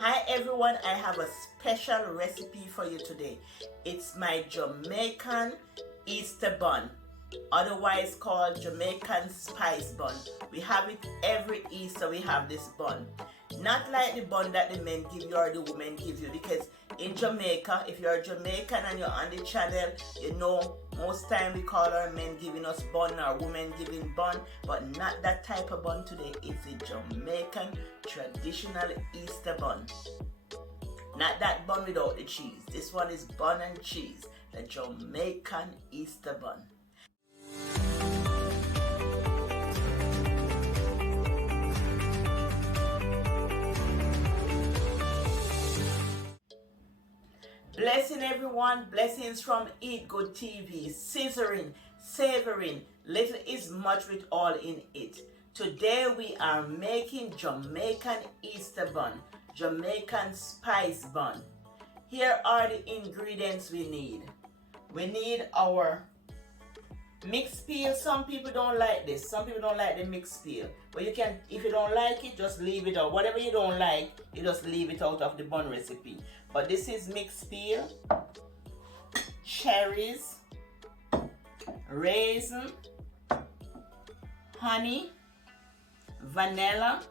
Hi everyone, I have a special recipe for you today. It's my Jamaican Easter bun, otherwise called Jamaican spice bun. We have it every Easter, we have this bun. Not like the bun that the men give you or the women give you, because in Jamaica, if you're Jamaican and you're on the channel, you know most time we call our men giving us bun or women giving bun, but not that type of bun today. It's a Jamaican traditional Easter bun. Not that bun without the cheese. This one is bun and cheese, the Jamaican Easter bun. Blessing everyone, blessings from Eat Good TV, scissoring, savoring, little is much with all in it. Today we are making Jamaican Easter bun, Jamaican spice bun. Here are the ingredients we need. We need our mixed peel. Some people don't like this. Some people don't like the mixed peel. But you can, if you don't like it, just leave it out. Whatever you don't like, you just leave it out of the bun recipe. But this is mixed peel, cherries, raisin, honey, vanilla,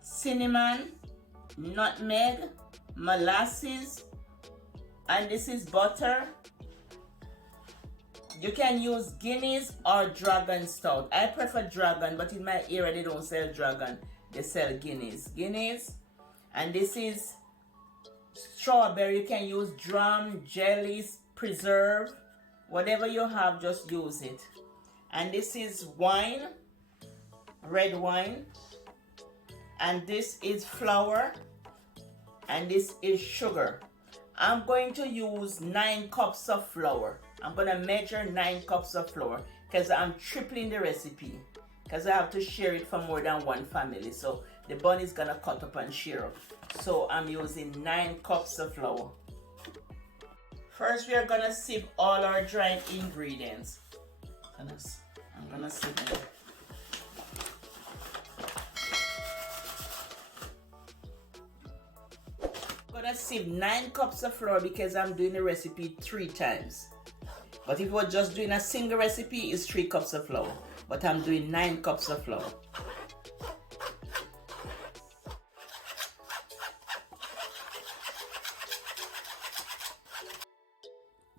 cinnamon, nutmeg, molasses, and this is butter. You can use Guinness or Dragon Stout. I prefer Dragon, but in my area they don't sell Dragon. They sell Guinness. And this is strawberry. You can use drum, jellies, preserve. Whatever you have, just use it. And this is wine, red wine. And this is flour. And this is sugar. I'm going to use 9 cups of flour. I'm going to measure 9 cups of flour because I'm tripling the recipe, because I have to share it for more than one family. So the bun is going to cut up and share up. So I'm using 9 cups of flour. First we are going to sieve all our dried ingredients. I'm going to sieve them. I'm going to sieve 9 cups of flour because I'm doing the recipe 3 times. But if we're just doing a single recipe, it's 3 cups of flour. But I'm doing 9 cups of flour.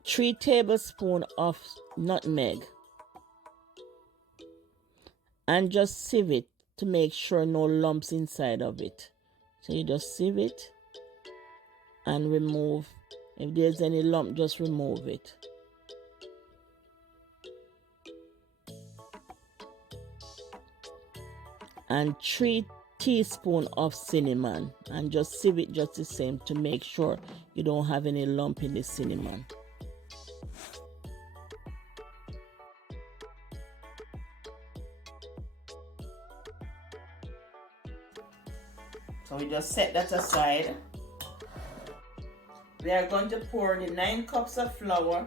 Three tablespoons of nutmeg. And just sieve it to make sure no lumps inside of it. So you just sieve it and remove. If there's any lump, just remove it. And 3 teaspoons of cinnamon, and just sieve it just the same to make sure you don't have any lump in the cinnamon. So we just set that aside. We are going to pour the 9 cups of flour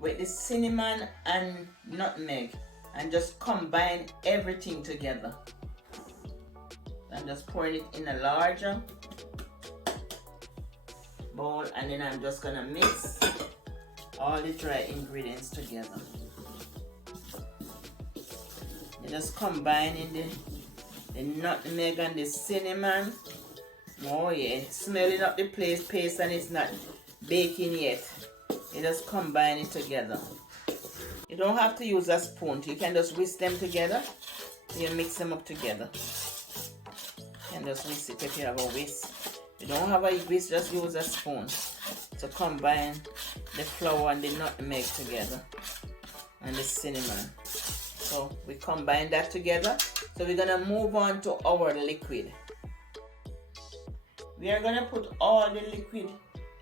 with the cinnamon and nutmeg and just combine everything together. I'm just pouring it in a larger bowl, and then I'm just gonna mix all the dry ingredients together. You're just combining the nutmeg and the cinnamon. Oh yeah, smelling up the paste, and it's not baking yet. You just combine it together. You don't have to use a spoon. You can just whisk them together. You mix them up together. And just whisk it if you have a whisk. If you don't have a whisk, just use a spoon to combine the flour and the nutmeg together and the cinnamon. So we combine that together. So we're gonna move on to our liquid. We are gonna put all the liquid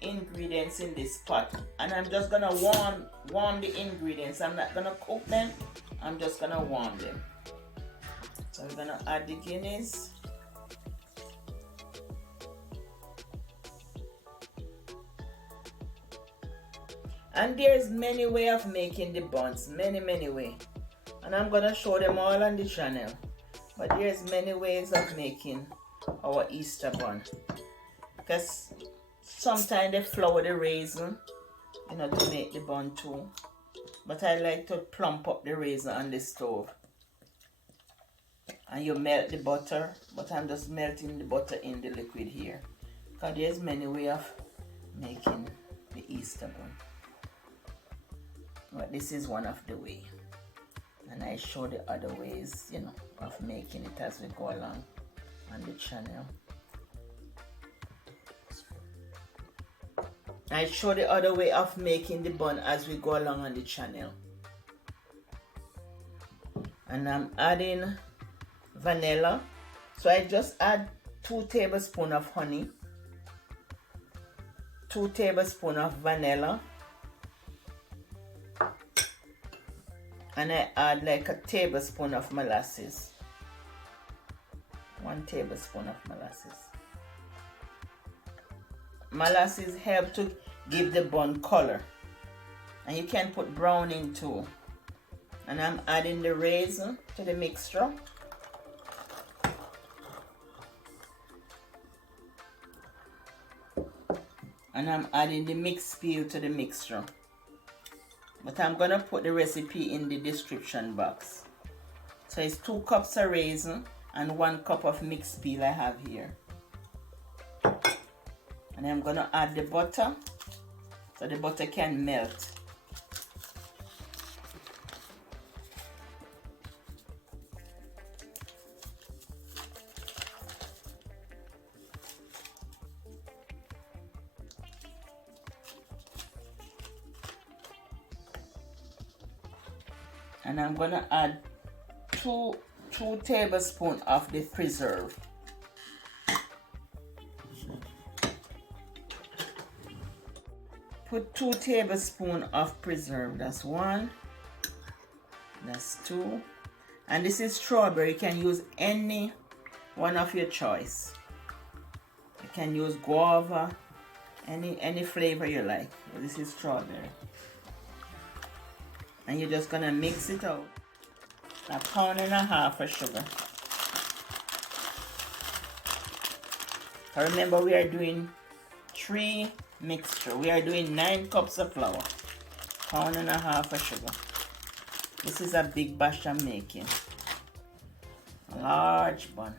ingredients in this pot, and I'm just gonna warm the ingredients. I'm not gonna cook them, I'm just gonna warm them. So we're gonna add the Guinness. And there's many ways of making the buns, many ways. And I'm gonna show them all on the channel. But there's many ways of making our Easter bun, because sometimes they flour the raisin, you know, to make the bun too. But I like to plump up the raisin on the stove. And you melt the butter, but I'm just melting the butter in the liquid here. Because there's many ways of making the Easter bun. But this is one of the way. And I show the other ways, you know, of making it as we go along on the channel. I show the other way of making the bun as we go along on the channel. And I'm adding vanilla. So I just add 2 tablespoons of honey, 2 tablespoons of vanilla, and I add like a tablespoon of molasses. 1 tablespoon of molasses. Molasses help to give the bun color, and you can put brown in too. And I'm adding the raisin to the mixture. And I'm adding the mixed peel to the mixture. But I'm gonna put the recipe in the description box. So it's 2 cups of raisin and 1 cup of mixed peel I have here. And I'm gonna add the butter so the butter can melt. And I'm gonna add 2 tablespoons of the preserve. Put 2 tablespoons of preserve. That's 1. That's 2. And this is strawberry. You can use any one of your choice. You can use guava, any flavor you like. This is strawberry. And you're just gonna mix it out. 1.5 pounds of sugar. Remember, we are doing 3 mixture. We are doing 9 cups of flour. 1.5 pounds of sugar. This is a big batch I'm making. A large bun.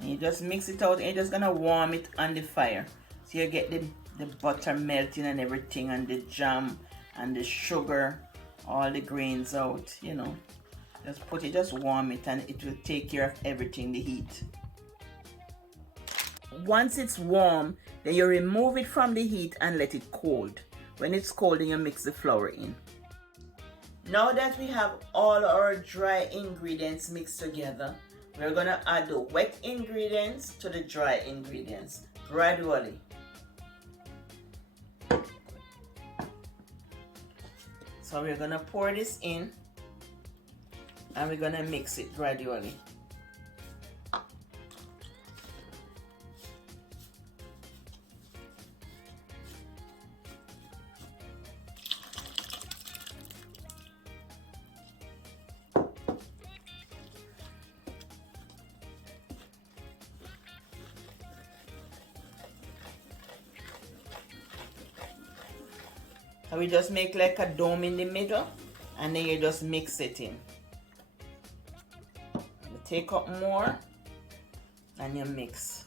And you just mix it out, and you're just gonna warm it on the fire. So you get the butter melting and everything, and the jam and the sugar, all the grains out, you know. Just put it, just warm it, and it will take care of everything, the heat. Once it's warm, then you remove it from the heat and let it cold. When it's cold, then you mix the flour in. Now that we have all our dry ingredients mixed together, we're gonna add the wet ingredients to the dry ingredients gradually. So we're gonna pour this in, and we're gonna mix it gradually. So we just make like a dome in the middle, and then you just mix it in. You take up more and you mix.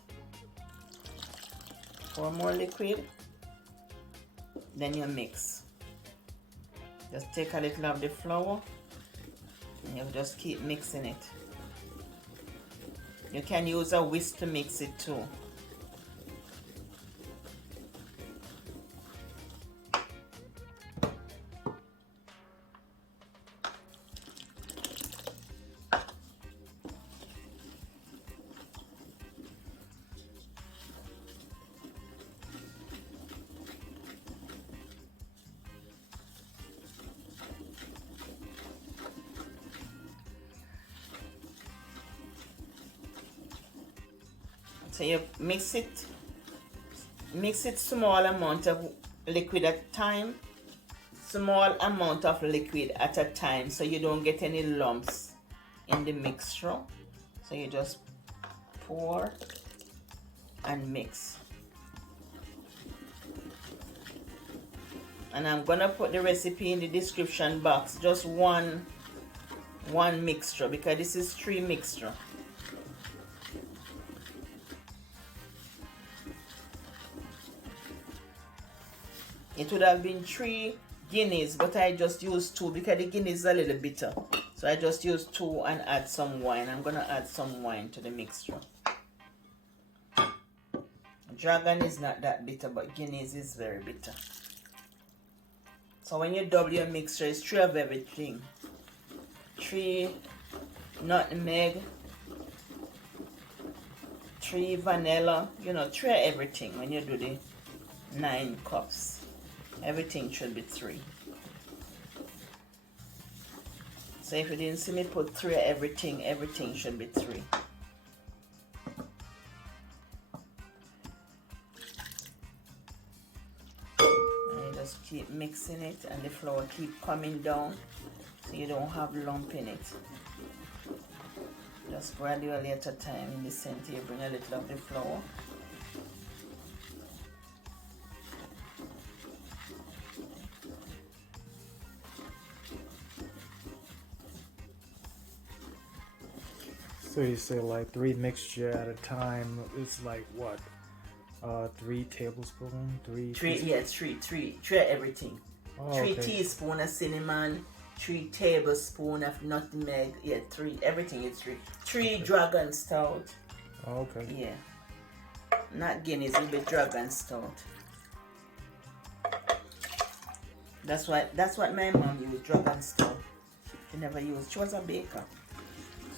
Pour more liquid, then you mix. Just take a little of the flour and you just keep mixing it. You can use a whisk to mix it too. So you mix it small amount of liquid at a time, small amount of liquid at a time so you don't get any lumps in the mixture. So you just pour and mix. And I'm gonna put the recipe in the description box, just one mixture, because this is 3 mixture. It would have been 3 guineas, but I just used 2 because the guineas is a little bitter. So I just used 2 and add some wine. I'm gonna add some wine to the mixture. Dragon is not that bitter, but guineas is very bitter. So when you double your mixture, it's 3 of everything. 3 nutmeg, 3 vanilla, you know, 3 of everything. When you do the 9 cups, everything should be 3. So if you didn't see me put 3 of everything, everything should be 3. Just keep mixing it, and the flour keep coming down so you don't have lump in it. Just gradually at a time. In the center you bring a little of the flour. So you say like 3 mixture at a time. It's like what? 3 tablespoons, 3 yeah, 3 everything. Oh, 3 okay. teaspoons of cinnamon, 3 tablespoons of nutmeg, yeah, 3, everything is 3. 3 Okay. dragon stout. Oh, okay. Yeah. Not Guinness, it'll be dragon stout. That's what my mom used, dragon stout. She never used, she was a baker.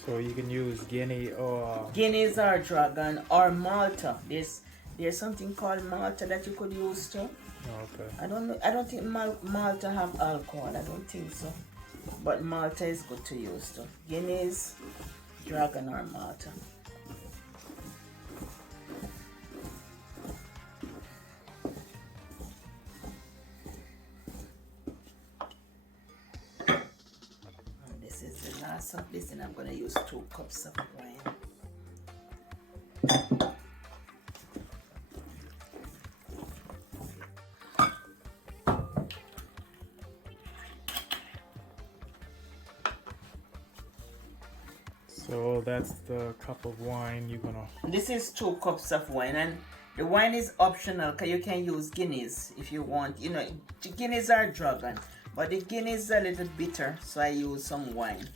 So you can use Guinea or Guinness or dragon or Malta. There's something called Malta that you could use too. oh, okay. I don't know. I don't think Malta have alcohol. I don't think so. But Malta is good to use too. Guinness, dragon, or Malta. And this is the last of this, and I'm gonna use 2 cups of wine. So that's the cup of wine you're gonna. This is 2 cups of wine, and the wine is optional because you can use Guinness if you want. You know, Guinness are dragon, but the Guinness is a little bitter, so I use some wine.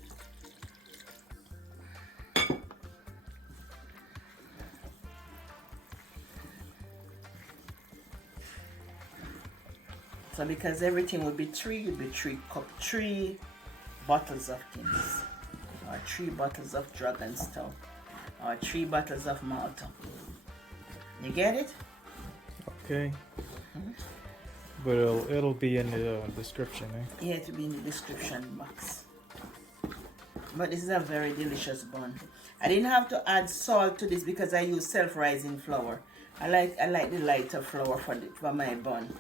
So because everything will be 3, it will be 3 bottles of Guinness, or 3 bottles of dragon stout, or 3 bottles of Malta. You get it? Okay. But it'll be in the description, eh? Yeah, it will be in the description box. But this is a very delicious bun. I didn't have to add salt to this because I use self-rising flour. I like the lighter flour for my bun.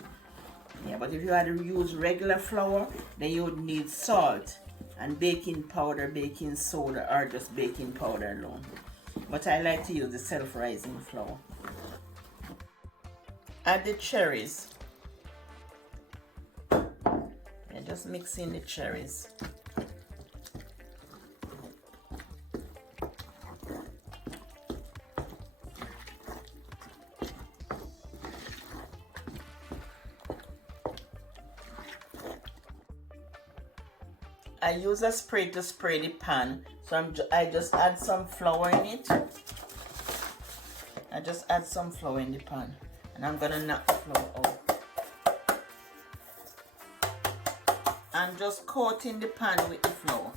Yeah, but if you had to use regular flour, then you would need salt and baking powder, baking soda, or just baking powder alone. But I like to use the self-rising flour. Add the cherries. Yeah, just mix in the cherries. I use a spray to spray the pan, so I just add some flour in it. I just add some flour in the pan, and I'm gonna knock the flour out. I'm just coating the pan with the flour.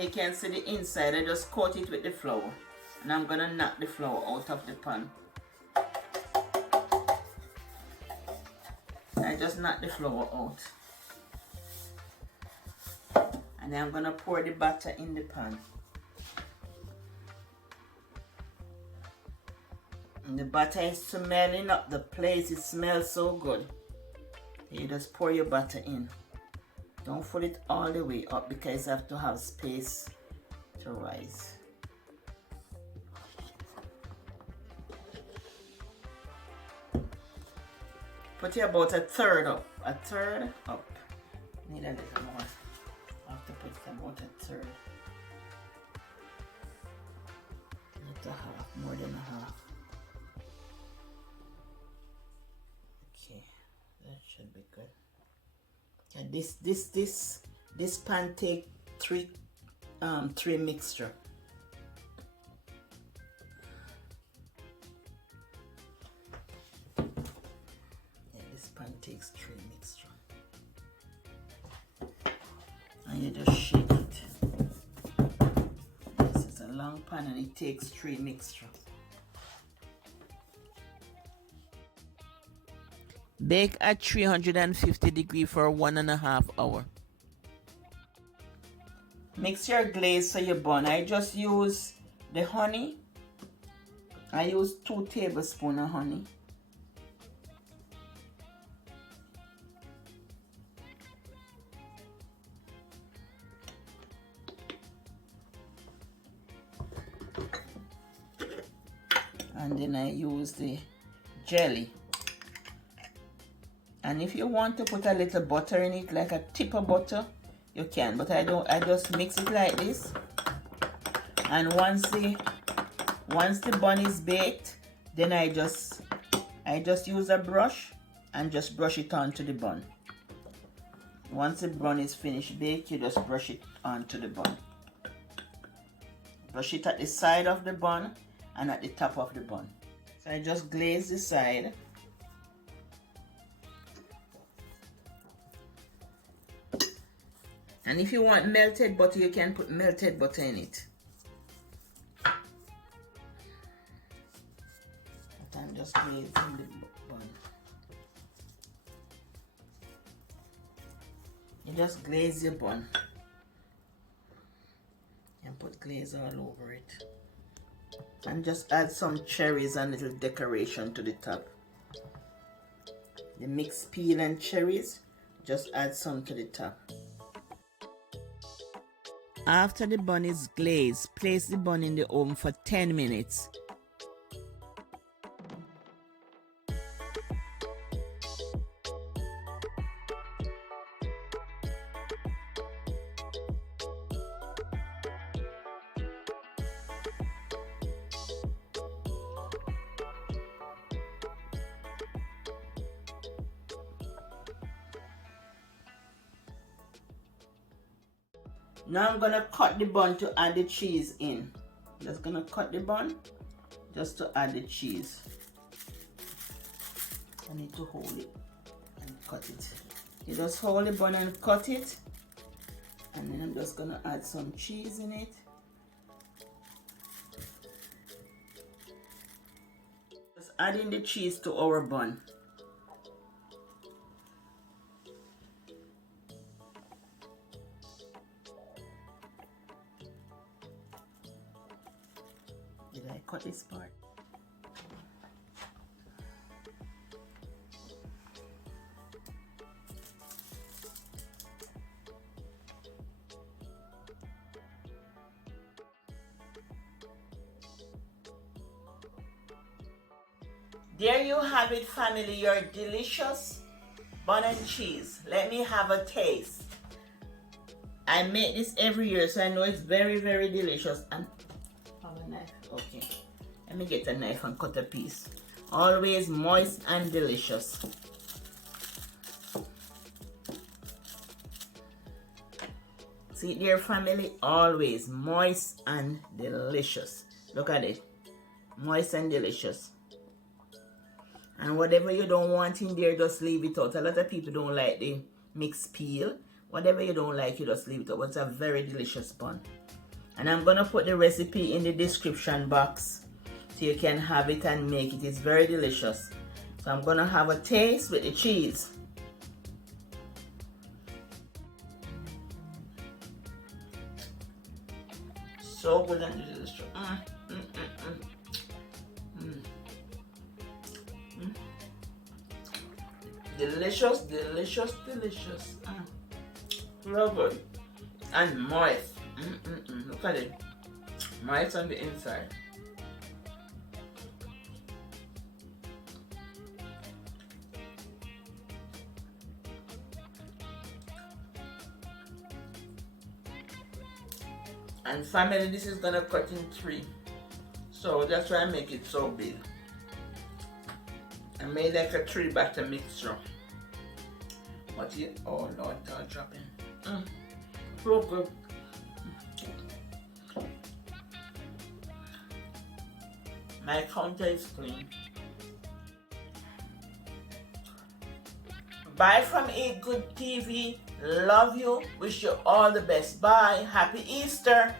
You can see the inside. I just coat it with the flour, and I'm gonna knock the flour out of the pan. I just knock the flour out, And then I'm gonna pour the batter in the pan. And the butter is smelling up the place. It smells so good. You just pour your butter in. Don't fill it all the way up because you have to have space to rise. Put it about a third up. A third up. Need a little more. I have to put it about a third. Not a half, more than a half. Okay, that should be good. And this pan take three mixture. Yeah, this pan takes 3 mixture. And you just shake it. This is a long pan and it takes 3 mixture. Bake at 350 degrees for 1.5 hours. Mix your glaze for your bun. I just use the honey. I use 2 tablespoons of honey. And then I use the jelly. And if you want to put a little butter in it, like a tip of butter, you can, but I don't. I just mix it like this. And once the bun is baked, then I just use a brush and just brush it onto the bun. Once the bun is finished baked, you just brush it onto the bun. Brush it at the side of the bun and at the top of the bun. So I just glaze the side. And if you want melted butter, you can put melted butter in it. But I'm just glazing the bun. You just glaze your bun and put glaze all over it. And just add some cherries and little decoration to the top. The mixed peel and cherries, just add some to the top. After the bun is glazed, place the bun in the oven for 10 minutes. Now I'm gonna cut the bun to add the cheese in. Just gonna cut the bun just to add the cheese. I need to hold it and cut it. You just hold the bun and cut it, and then I'm just gonna add some cheese in it. Just adding the cheese to our bun. Did I cut this part? There you have it, family, your delicious bun and cheese. Let me have a taste. I make this every year, so I know it's very, very delicious. And have a knife. Okay, let me get a knife and cut a piece. Always moist and delicious. See, dear family, always moist and delicious. Look at it, moist and delicious. And whatever you don't want in there, just leave it out. A lot of people don't like the mixed peel. Whatever you don't like, you just leave it out. But it's a very delicious bun. And I'm gonna put the recipe in the description box so you can have it and make it. It's very delicious. So I'm gonna have a taste with the cheese. So good and delicious. Delicious, delicious, delicious. Real good. And moist. Look at it. Moist on the inside. And family, this is gonna cut in 3. So that's why I make it so big. I made like a 3 batter mixture. But it, oh Lord, it's all dropping. So good. My counter is clean. Bye from Eat Good TV. Love you. Wish you all the best. Bye. Happy Easter.